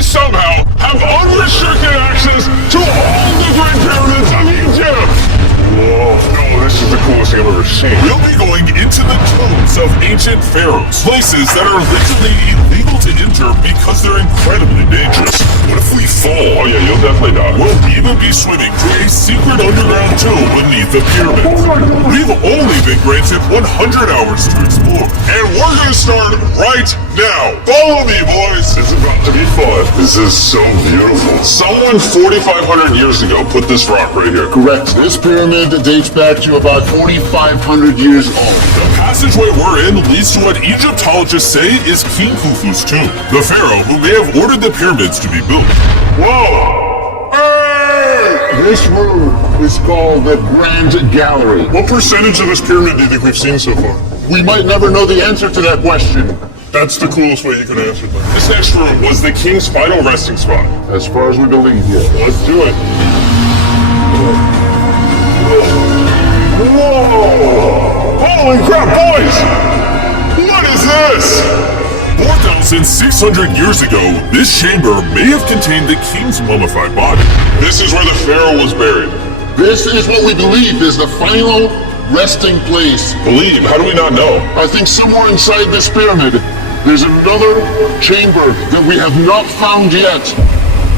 I somehow have unrestricted access to all the Great Pyramids of Egypt! Whoa, no, this is the coolest thing I've ever seen. We'll be going into the tombs of ancient pharaohs, places that are literally illegal to enter because they're incredibly dangerous. What if we fall? Oh yeah, you'll definitely die. We'll even be swimming to a secret underground tomb beneath the pyramids. We've only been granted 100 hours to explore. And we're gonna start right now. Follow me, boys. It's about to be fun. This is so beautiful. Someone 4,500 years ago put this rock right here. Correct. This pyramid dates back to about 4,500 years old. The passageway we're in leads to what Egyptologists say is King Khufu's tomb, the pharaoh who may have ordered the pyramids to be built. Whoa! Hey! This room is called the Grand Gallery. What percentage of this pyramid do you think we've seen so far? We might never know the answer to that question. That's the coolest way you could answer that. This next room was the king's final resting spot. As far as we believe, yes. Let's do it. Whoa! Holy crap, boys! What is this? 4,600 years ago, this chamber may have contained the king's mummified body. This is where the pharaoh was buried. This is what we believe is the final resting place. Believe? How do we not know? I think somewhere inside this pyramid, there's another chamber that we have not found yet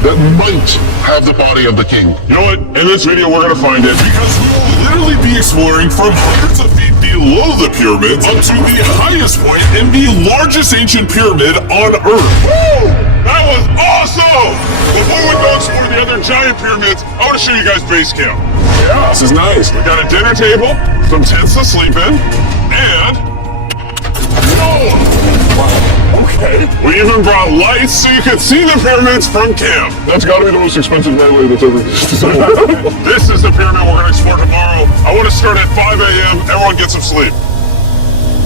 that might have the body of the king. You know what? In this video, we're gonna find it. Because we will literally be exploring from hundreds of feet below the pyramids up to the highest point in the largest ancient pyramid on Earth. Woo! That was awesome! Before we go explore the other giant pyramids, I want to show you guys base camp. Yeah, this is nice. We got a dinner table, some tents to sleep in, and... Whoa! Okay. We even brought lights so you could see the pyramids from camp. That's gotta be the most expensive railway that's ever existed. This is the pyramid we're gonna explore tomorrow. I want to start at 5 a.m. Everyone get some sleep.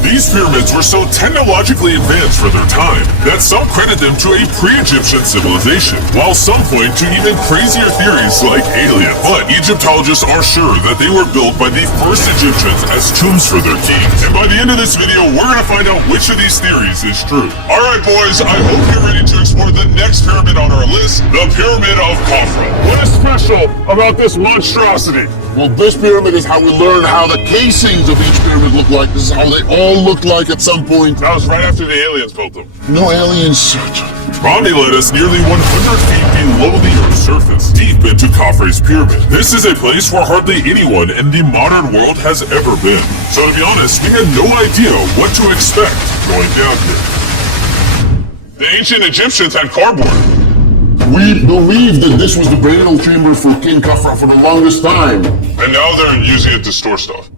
These pyramids were so technologically advanced for their time that some credit them to a pre-Egyptian civilization, while some point to even crazier theories like aliens. But Egyptologists are sure that they were built by the first Egyptians as tombs for their kings. And by the end of this video, we're gonna find out which of these theories is true. Alright boys, I hope you're ready to explore the next pyramid on our list, the Pyramid of Khafra. What is special about this monstrosity? Well, this pyramid is how we learn how the casings of each pyramid look like. This is how they all look like at some point. That was right after the aliens built them. No aliens. Rami led us nearly 100 feet below the Earth's surface, deep into Khafre's pyramid. This is a place where hardly anyone in the modern world has ever been. So to be honest, we had no idea what to expect going down here. The ancient Egyptians had cardboard. We believe that this was the burial chamber for King Khafra for the longest time. And now they're using it to store stuff.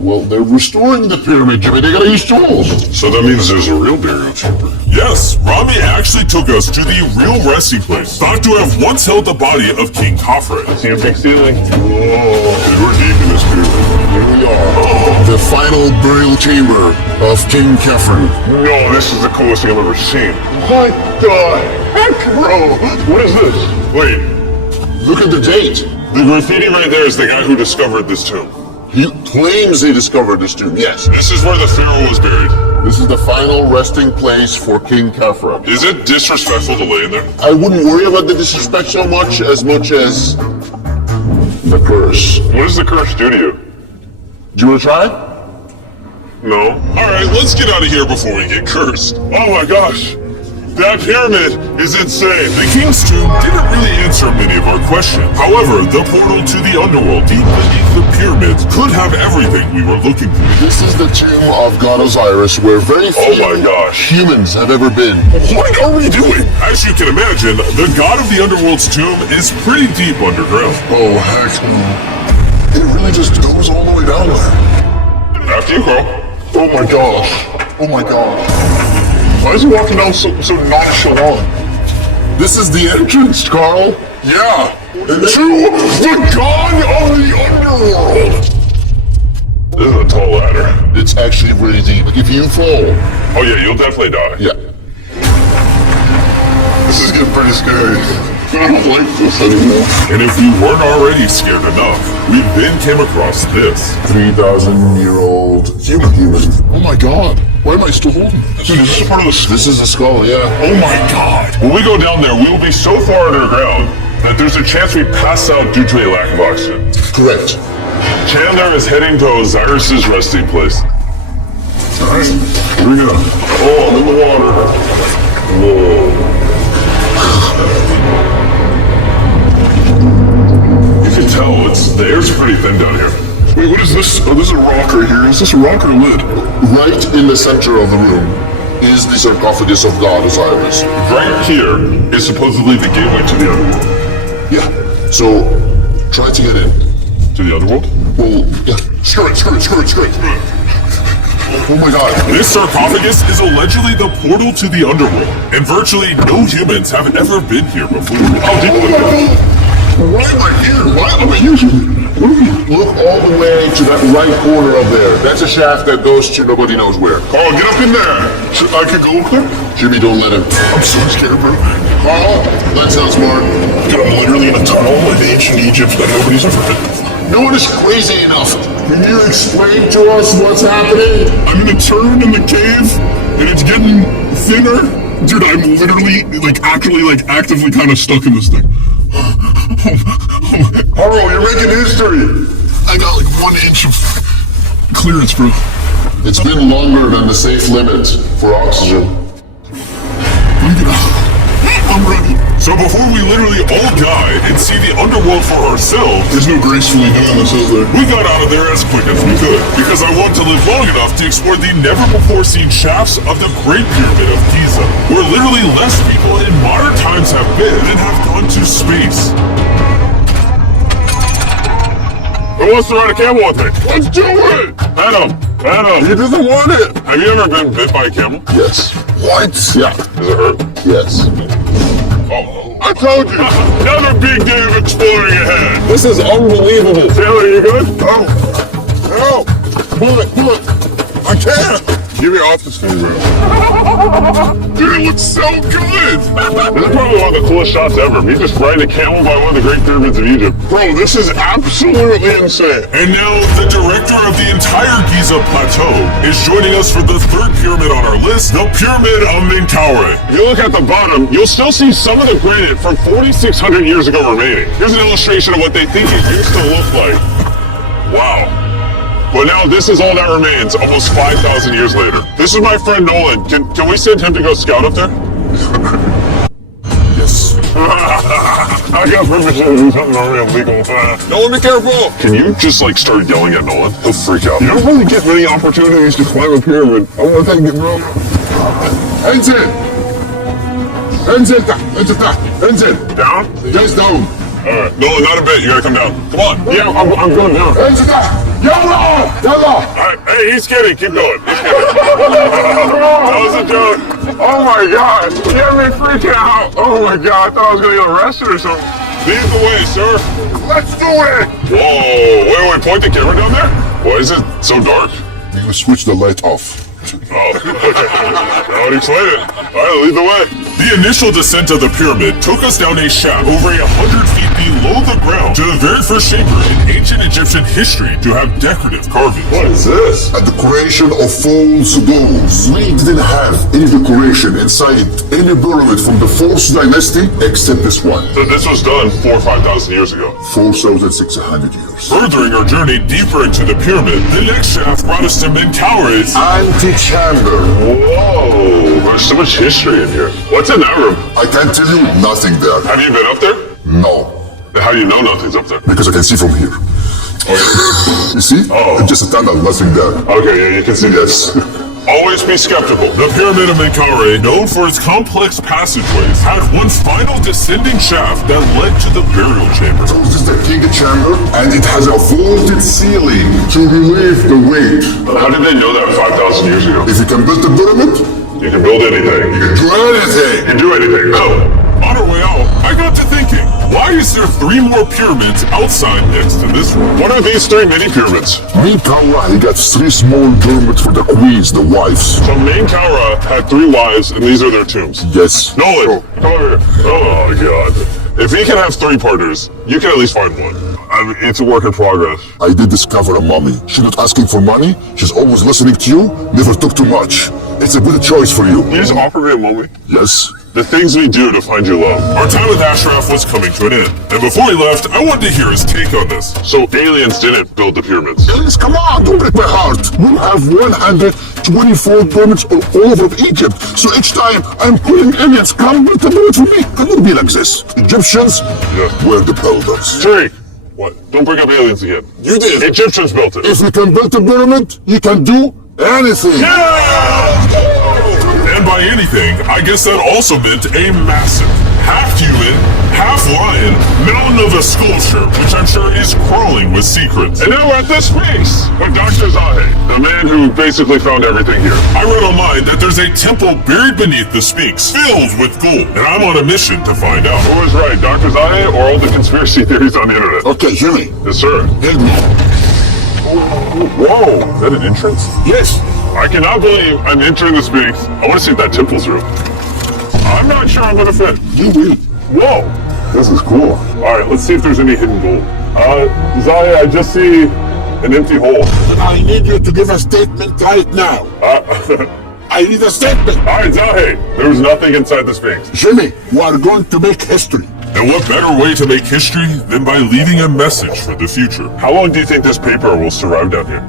Well, they're restoring the pyramid, Jimmy. They gotta use tools. So that means there's a real burial chamber. Yes, Rami actually took us to the real resting place, thought to have once held the body of King Khafre. See a big ceiling? Whoa, we're deep in this pyramid. Here we are. The final burial chamber of King Khafre. No, this is the coolest thing I've ever seen. What the heck, bro? What is this? Wait, Look at the date. the graffiti right there is the guy who discovered this tomb. He claims he discovered this tomb, yes. This is where the pharaoh was buried. This is the final resting place for King Khafra. Is it disrespectful to lay in there? I wouldn't worry about the disrespect so much as the curse. What does the curse do to you? Do you want to try? No. Alright, let's get out of here before we get cursed. Oh my gosh. That pyramid is insane. The King's Tomb didn't really answer many of our questions. However, the portal to the underworld deep beneath the pyramids could have everything we were looking for. This is the tomb of God Osiris, where very few Oh my gosh. humans have ever been. What are we doing? As you can imagine, the god of the underworld's tomb is pretty deep underground. Oh, heck no. It really just goes all the way down there. After you, Carl. Oh my gosh. Oh my gosh. Why is he walking down so nonchalant? This is the entrance, Carl. Yeah. To the god of the underworld. This is a tall ladder. It's actually really deep. Like, if you fall, Oh yeah, you'll definitely die. yeah. This is getting pretty scary. I don't like this anymore. And if we weren't already scared enough, we then came across this. 3,000-year-old human. Oh my god. Why am I still holding this? Dude, is this a part of the This is the skull, yeah. Oh my god. When we go down there, we will be so far underground that there's a chance we pass out due to a lack of oxygen. Correct. Chandler is heading to Osiris's resting place. Alright, here we go. Oh, I'm in the water. Whoa. You can tell the air's pretty thin down here. Wait, what is this? Oh, this is a rock right here. Is this a rock or a lid? Right in the center of the room is the sarcophagus of God Osiris. Right here is supposedly the gateway to the underworld. Yeah. So, try to get in. To the underworld? Well, yeah. Screw it. Oh my god. This sarcophagus is allegedly the portal to the underworld, and virtually no humans have ever been here before. How deep is it? Why am I here? Why am I here? Look all the way to that right corner up there. That's a shaft that goes to nobody knows where. Carl, get up in there. I could go up there? Jimmy, don't let him. I'm so scared, bro. Carl, that sounds smart. Dude, I'm literally in a tunnel in ancient Egypt that nobody's ever been. No one is crazy enough. Can you explain to us what's happening? I'm in a turn in the cave, and it's getting thinner. Dude, I'm literally, actively kind of stuck in this thing. Carl, you're making history. I got 1 inch of clearance, bro. It's been longer than the safe limit for oxygen. I'm ready. So before we literally all die and see the underworld for ourselves, There's no gracefully doing this, is there? we got out of there as quick as we could, because I want to live long enough to explore the never-before-seen shafts of the Great Pyramid of Giza, where literally less people in modern times have been and have gone to space. Who wants to ride a camel with me? Let's do it! Adam, He doesn't want it. have you ever been bit by a camel? Yes. What? Yeah. Does it hurt? Yes. Oh, I told you! Another big day of exploring ahead! This is unbelievable. Taylor, you good? Oh. No. Pull it. I can't. Give me off this thing, bro. Dude, it looks so good! This is probably one of the coolest shots ever. Me just riding a camel by one of the Great Pyramids of Egypt. Bro, this is absolutely insane. And now, the director of the entire Giza Plateau is joining us for the third pyramid on our list, the Pyramid of Menkaure. If you look at the bottom, you'll still see some of the granite from 4,600 years ago remaining. Here's an illustration of what they think it used to look like. Wow. But now this is all that remains, almost 5,000 years later. This is my friend Nolan. Can we send him to go scout up there? Yes. I got permission to do something already illegal. Nolan, be careful. Can you just start yelling at Nolan? He'll freak out. You don't really get many opportunities to climb a pyramid. I want to thank you, bro. Ensign. Down? Just down. Alright. Nolan, not a bit. You gotta come down. Come on. Yeah, I'm going down. Yalla. Alright, hey, he's kidding. Keep going. He's kidding. That was a joke. Oh my god. You had me freaking out. Oh my god. I thought I was gonna get arrested or something. Lead the way, sir. Let's do it. Whoa. Wait. Point the camera down there? Why is it so dark? You switch the light off. Oh, okay. That would explain it. Alright, lead the way. The initial descent of the pyramid took us down a shaft over 100 feet below the ground to the very first chamber in ancient Egyptian history to have decorative carving. What is this? A decoration of false domes. We didn't have any decoration inside any pyramid from the Fourth Dynasty except this one. So this was done 4,000 or 5,000 years ago. 4,600 years. Furthering our journey deeper into the pyramid, the next shaft brought us to Menkaure's Antechamber. Whoa, there's so much history in here. What's in that room? I can't tell you nothing there. Have you been up there? No. How do you know nothing's up there? Because I can see from here. You see? Oh. It's just a tunnel, nothing there. Okay, yeah, you can see Yes. Always be skeptical. The Pyramid of Menkaure, known for its complex passageways, had one final descending shaft that led to the burial chamber. So this is the king chamber, and it has a vaulted ceiling to relieve the weight. How did they know that 5,000 years ago? If you can build the pyramid, You can build anything. you can do anything. You can do anything. Oh, On our way out, I got to thinking, why is there 3 more pyramids outside next to this one? what are these 3 mini pyramids? Menkaure, he got 3 small pyramids for the queens, the wives. So Menkaure had 3 wives, and these are their tombs. Yes. Nolan, come over here. Oh god. If he can have 3 partners, you can at least find one. I mean, it's a work in progress. I did discover a mummy. She's not asking for money. She's always listening to you. Never took too much. It's a good choice for you. You just offer me a mummy? Yes. The things we do to find your love. Our time with Ashraf was coming to an end, and before he left, I wanted to hear his take on this. So aliens didn't build the pyramids. Aliens, come on, don't break my heart. We'll have 124 pyramids all over Egypt. So each time I'm pulling aliens, come build the pyramid for me. It would be like this. Egyptians were the builders. Drake! What? Don't bring up aliens again. You did. Egyptians built it. If you can build a pyramid, you can do anything. And by anything, I guess that also meant a massive, half-human, half-lion mountain of a sculpture, which I'm sure is crawling with secrets. And now we're at this space with Dr. Zahe, the man who basically found everything here. I read online that there's a temple buried beneath the Sphinx, filled with gold, and I'm on a mission to find out. Who was right, Dr. Zahe or all the conspiracy theories on the internet? Okay, Jimmy, Yes, sir. help me. Whoa, is that an entrance? Yes. I cannot believe I'm entering the Sphinx. I want to see if that temple's real. I'm not sure I'm gonna fit. You will. Whoa, this is cool. All right, let's see if there's any hidden gold. Zahe, I just see an empty hole. I need you to give a statement right now. I need a statement. All right, Zahe, there was nothing inside the Sphinx. Jimmy, we are going to make history. And what better way to make history than by leaving a message for the future? How long do you think this paper will survive down here?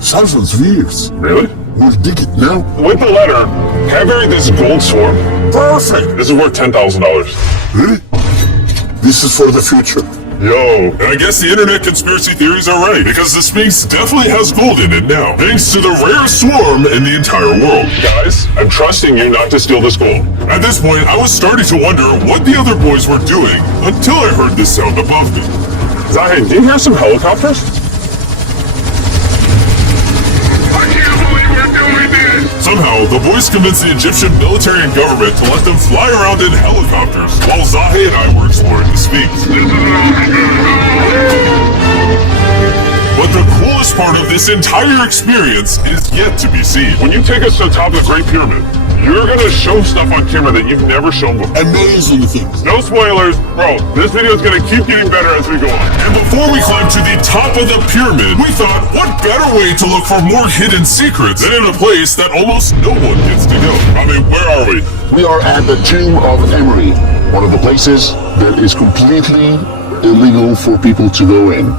Thousands of years. Really? We'll dig it now. With the letter, can I bury this gold sword? Perfect. This is worth $10,000. Really? This is for the future. Yo, And I guess the internet conspiracy theories are right, because the Sphinx definitely has gold in it now, thanks to the rarest swarm in the entire world. guys, I'm trusting you not to steal this gold. At this point, I was starting to wonder what the other boys were doing until I heard this sound above me. Zahe, do you hear some helicopters? I can't believe we're doing this! Somehow, the boys convinced the Egyptian military and government to let them fly around in helicopters, while Zahe and I were exploring the Sphinx. But the coolest part of this entire experience is yet to be seen. When you take us to the top of the Great Pyramid, you're gonna show stuff on camera that you've never shown before. Amazing things. No spoilers, bro. This video is gonna keep getting better as we go on. And before we climbed to the top of the pyramid, we thought, what better way to look for more hidden secrets than in a place that almost no one gets to go? I mean, where are we? We are at the tomb of Emery, one of the places that is completely illegal for people to go in.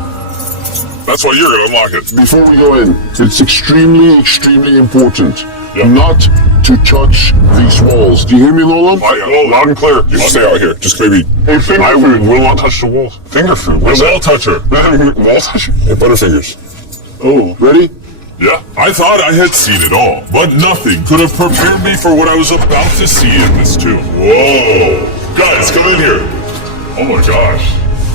That's why you're gonna unlock it. Before we go in, it's extremely, extremely important Yeah. not to touch these walls. Do you hear me, Lola? Loud and clear. You stay out here. Just maybe. Hey, finger food will not touch the walls. Finger food. A wall toucher. Wall toucher? Hey, Butterfingers. Oh, ready? Yeah. I thought I had seen it all, but nothing could have prepared me for what I was about to see in this tomb. Whoa. Guys, come in here. Oh my gosh.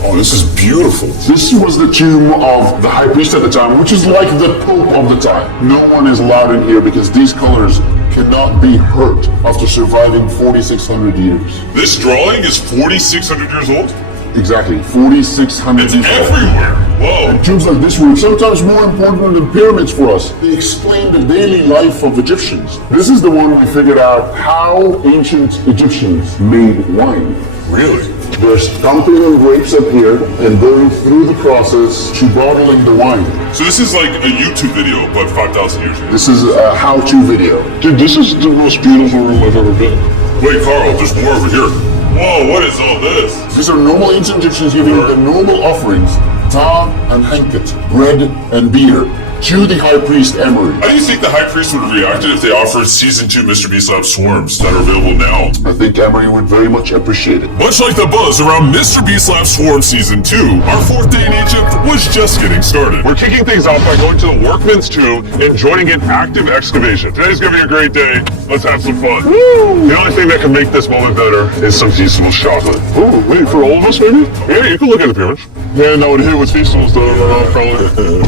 Oh, this is beautiful. This was the tomb of the high priest at the time, which is like the pope of the time. No one is allowed in here because these colors cannot be hurt after surviving 4,600 years. This drawing is 4,600 years old? Exactly, 4,600 It's years old. everywhere. Whoa. Tombs like this were sometimes more important than pyramids for us. They explain the daily life of Egyptians. This is the one we figured out how ancient Egyptians made wine. Really? They're dumping the grapes up here and going through the process to bottling the wine. So this is like a YouTube video, but 5,000 years ago. This is a how-to video. Dude, this is the most beautiful room I've ever been. Wait, Carl, there's more over here. Whoa, what is all this? These are normal ancient Egyptians giving the normal offerings, ta and henket, bread and beer, to the high priest Emery. How do you think the high priest would have reacted if they offered Season 2 Mr. Beast Lab Swarms that are available now? I think Emery would very much appreciate it. Much like the buzz around Mr. Beast Lab Swarm Season 2, our fourth day in Egypt was just getting started. We're kicking things off by going to the Workman's Tomb and joining an active excavation. Today's gonna be a great day. Let's have some fun. Woo! The only thing that can make this moment better is some Feastables chocolate. Oh, wait, for all of us, maybe? Yeah, you can look at the pyramids. Yeah, no, it hit with Feastables, though, probably.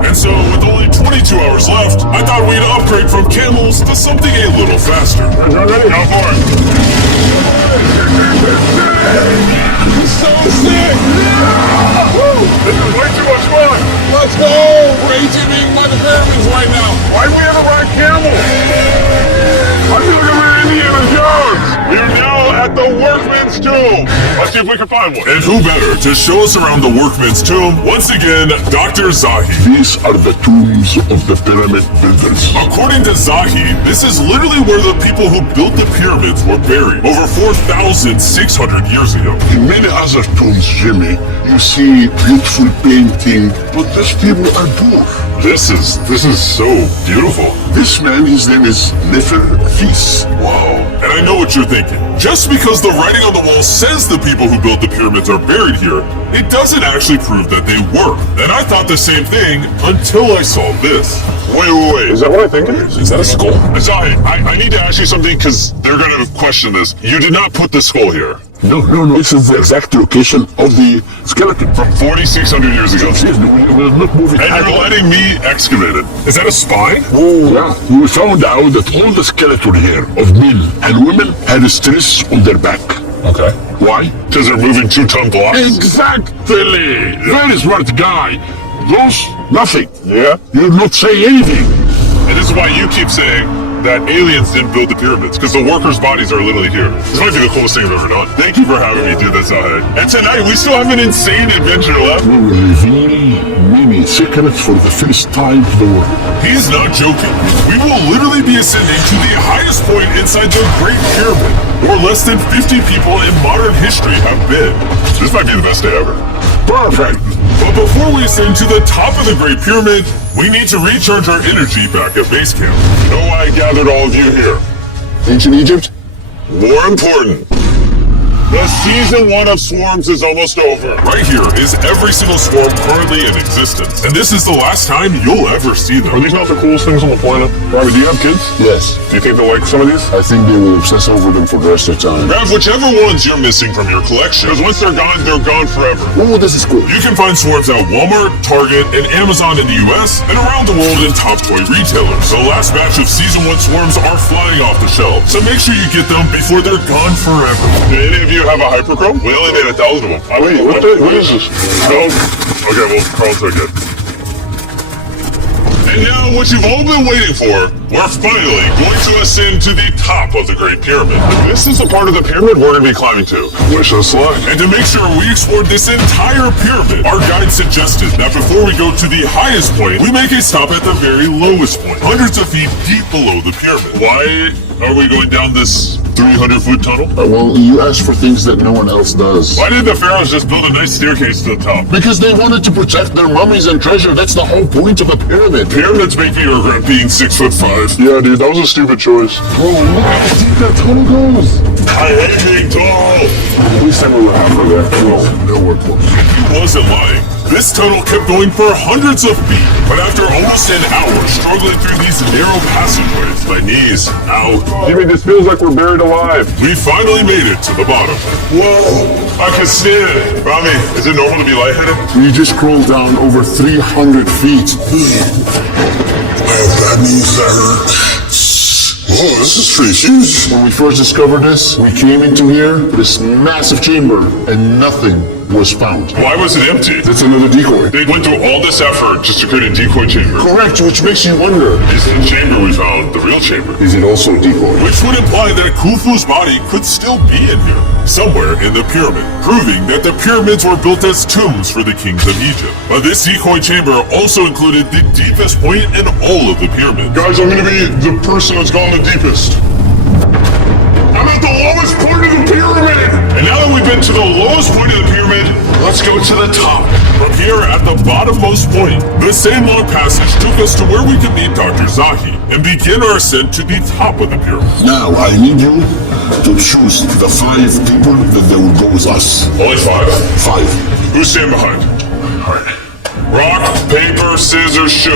And so, with only 22 hours left, I thought we'd upgrade from camels to something a little faster. Ready? Go for it. So sick! This is way too much fun. Let's go! We're ATVing by the pyramids right now. Why do we have a ride camel? I feel like we're Indiana Jones. We are now at the workman's tomb. Let's see if we can find one. And who better to show us around the workman's tomb? Once again, Dr. Zahi. These are the tombs of the pyramid builders. According to Zahi, this is literally where the people who built the pyramids were buried over 4,600 years ago. In many other tombs, Jimmy, you see beautiful painting, but these people are poor. This is so beautiful. This man, his name is Neferfis. Wow. And I know what you're thinking. Just because the writing on the wall says the people who built the pyramids are buried here, it doesn't actually prove that they were. And I thought the same thing until I saw this. Wait. Is that what I think it is? Is that a skull? Zahi, I need to ask you something because they're going to question this. You did not put the skull here. No. This is the exact location of the skeleton. From 4,600 years ago. Yes, we will not move it. And you're letting me excavate it. Is that a spine? Oh, yeah. We found out that all the skeleton here of men and women had stress on their back. Okay. Why? Because they're moving 2-ton blocks? Exactly. Very smart guy. Those, nothing. Yeah. You're not saying anything. And this is why you keep saying that aliens didn't build the pyramids, because the workers' bodies are literally here. This might be the coolest thing I've ever done. Thank you for having me do this, Zahi. And tonight, we still have an insane adventure left. We will reveal many secrets for the first time to the world. He's not joking. We will literally be ascending to the highest point inside the Great Pyramid, where less than 50 people in modern history have been. This might be the best day ever. Perfect. But before we ascend to the top of the Great Pyramid, we need to recharge our energy back at base camp. You know why I gathered all of you here? Ancient Egypt? More important, the season 1 of Swarms is almost over. Right here is every single swarm currently in existence, and this is the last time you'll ever see Are them. these not the coolest things on the planet? Robbie, do you have kids? Yes. Do you think they'll like some of these? I think they will obsess over them for the rest of the time. Grab whichever ones you're missing from your collection, because once they're gone forever. Oh, this is cool. You can find swarms at Walmart, Target, and Amazon in the US, and around the world in top toy retailers. The last batch of Season 1 swarms are flying off the shelves, so make sure you get them before they're gone forever. Do any of you have a hyperchrome? We only made 1,000 of them. Wait, what is this? No? Okay, well, Carl took it. And now, what you've all been waiting for, we're finally going to ascend to the top of the Great Pyramid. This is the part of the pyramid we're going to be climbing to. Wish us luck. And to make sure we explored this entire pyramid, our guide suggested that before we go to the highest point, we make a stop at the very lowest point, hundreds of feet deep below the pyramid. Why are we going down this 300-foot tunnel? Well, you asked for things that no one else does. Why didn't the pharaohs just build a nice staircase to the top? Because they wanted to protect their mummies and treasure. That's the whole point of a pyramid. Pyramids make me regret being 6'5". Yeah, dude, that was a stupid choice. Bro, look how deep that tunnel goes. I hate being tall. At least I know what happened there. No, nowhere close. He wasn't lying. This tunnel kept going for hundreds of feet, but after almost an hour struggling through these narrow passageways, My knees. Ow. Jimmy, this feels like we're buried alive. we finally made it to the bottom. Whoa. I can stand. Rami, is it normal to be lightheaded? We just crawled down over 300 feet. That means that hurt. Whoa, this is pretty huge. When we first discovered this, we came into here, this massive chamber, and nothing was found. Why was it empty? That's another decoy. They went through all this effort just to create a decoy chamber. Correct, which makes you wonder, Is the chamber we found the real chamber? is it also a decoy? Which would imply that Khufu's body could still be in here, somewhere in the pyramid, proving that the pyramids were built as tombs for the kings of Egypt. But this decoy chamber also included the deepest point in all of the pyramids. Guys, I'm gonna be the person that's gone the deepest. I'm at the lowest point of the pyramid! And now that we've been to the lowest point of the pyramid, let's go to the top. From here at the bottommost point, the same long passage took us to where we could meet Dr. Zahi and begin our ascent to the top of the pyramid. Now, I need you to choose the 5 people that they will go with us. Only 5. 5. Who's standing behind? Alright. Rock, paper, scissors, shoot.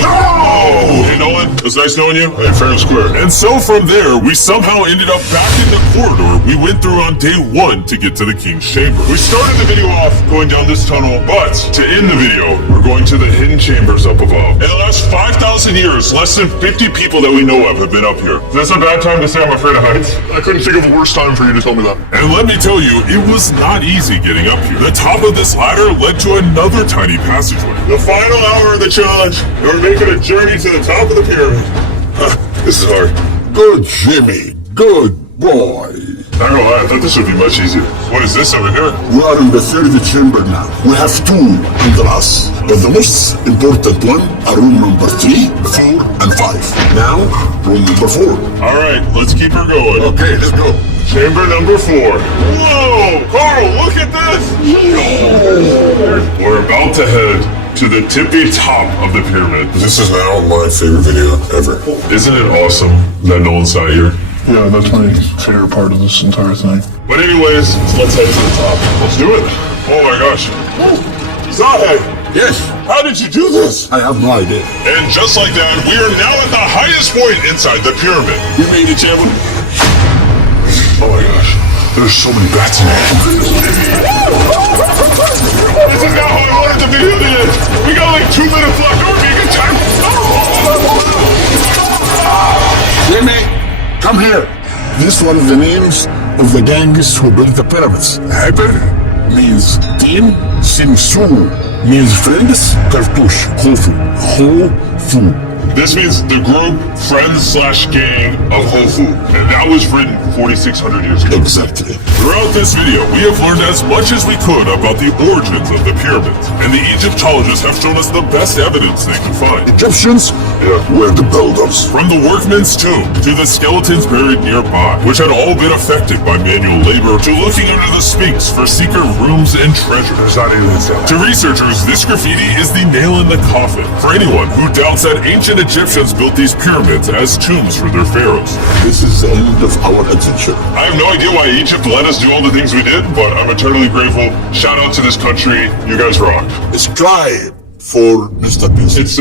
No! Hey, Nolan, it was nice knowing you. Hey, fair and square. And so from there, we somehow ended up back in the corridor we went through on day 1 to get to the king's chamber. We started the video off going down this tunnel, but to end the video, we're going to the hidden chambers up above. In the last 5,000 years, less than 50 people that we know of have been up here. Is this a bad time to say I'm afraid of heights? I couldn't think of a worse time for you to tell me that. And let me tell you, it was not easy getting up here. The top of this ladder led to another tiny passageway. The final hour of the challenge, and we're making a journey to the top of the pyramid. This is hard. Good, Jimmy. Good boy. Not gonna lie, I thought this would be much easier. What is this over here? We are in the third chamber now. We have two under us, but the most important one are room number 3, 4, and 5. Now, room number 4. All right, let's keep her going. Okay, let's go. Chamber number 4. Whoa! Carl, look at this! We're about to head to the tippy top of the pyramid. This is now my favorite video ever. Isn't it awesome that Nolan's not here? Yeah, that's my favorite part of this entire thing. But anyways, let's head to the top. Let's do it. Oh my gosh. Zahe, Yes, how did you do this? I have no idea. And just like that, we are now at the highest point inside the pyramid. We made it, champion. Oh my gosh. There's so many bats in here. This is not how I wanted the video to end. We got like 2 minutes left. Or we can time. Jimmy, come here. This is one of the names of the gangs who built the pyramids. Hyper means team, Simsu means friends, Kartush, Hofu. Hofu. This means the group, friends/gang of Hofu. And that was written 4,600 years ago. Exactly. Throughout this video, we have learned as much as we could about the origins of the pyramids, and the Egyptologists have shown us the best evidence they can find. Egyptians were the builders. From the workman's tomb to the skeletons buried nearby, which had all been affected by manual labor, to looking under the Sphinx for secret rooms and treasures. To researchers, this graffiti is the nail in the coffin for anyone who doubts that ancient Egyptians built these pyramids as tombs for their pharaohs. This is the end of our adventure. I have no idea why Egypt let us do all the things we did, but I'm eternally grateful. Shout out to this country. You guys rock. Subscribe for Mr. Peace. It's